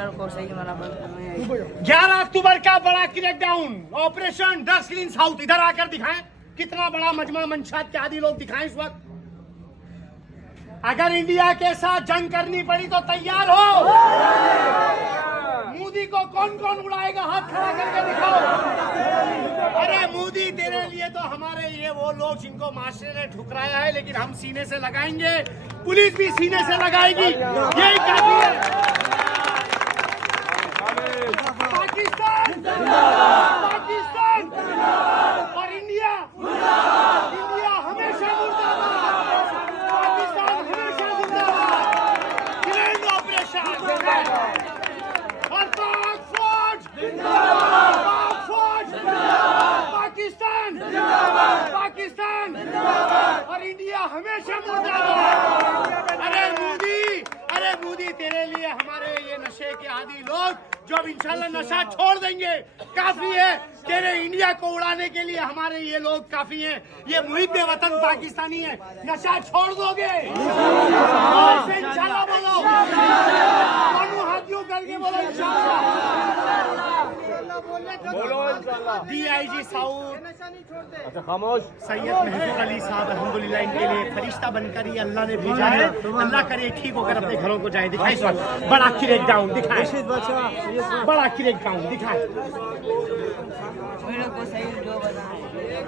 मेरे को सही मना कर। 11 अक्टूबर का बड़ा crackdown operation drugs clean south, इधर आकर दिखाएं कितना बड़ा मजमा मंशात के आदि लोग दिखाएं इस वक्त। अगर इंडिया के साथ जंग करनी पड़ी तो तैयार हो। मोदी को कौन कौन उड़ाएगा, हाथ खड़ा करके दिखाओ। अरे मोदी तेरे लिए तो हमारे ये वो लोग जिनको मास्टर ने ठुकराया है, लेकिन हम सीने से लगाएंगे, पुलिस भी सीने से लगाएगी, यही काफी है। पाकिस्तान पाकिस्तान और इंडिया इंडिया हमेशा मुर्दाबाद, पाकिस्तान हमेशा जिंदाबाद। ग्रैंड ऑपरेशन और पाक फौज जिंदाबाद, पाक फौज जिंदाबाद, पाकिस्तान जिंदाबाद, पाकिस्तान जिंदाबाद और इंडिया हमेशा मुर्दाबाद। अरे मोदी तेरे लिए हमारे ये नशे के आदी लोग जो अब इंशाल्लाह नशा छोड़ देंगे काफी है। तेरे इंडिया को उड़ाने के लिए हमारे ये लोग काफी हैं। ये मुहिब वतन पाकिस्तानी है, नशा छोड़ दोगे इंशाल्लाह बोलो, दोनों हाथियों करके बोलो इंशाल्लाह। DIG साउथ अच्छा खामोश सैयद महफूज अली साहब अल्हम्दुलिल्लाह इनके लिए फरिश्ता बनकर ही अल्लाह ने भेजा है। अल्लाह करे ठीक होकर अपने घरों को जाए। दिखाए इस वक्त बड़ा क्रैकडाउन दिखाए, बड़ा क्रैकडाउन दिखाए। मेरे को सही जो बना है।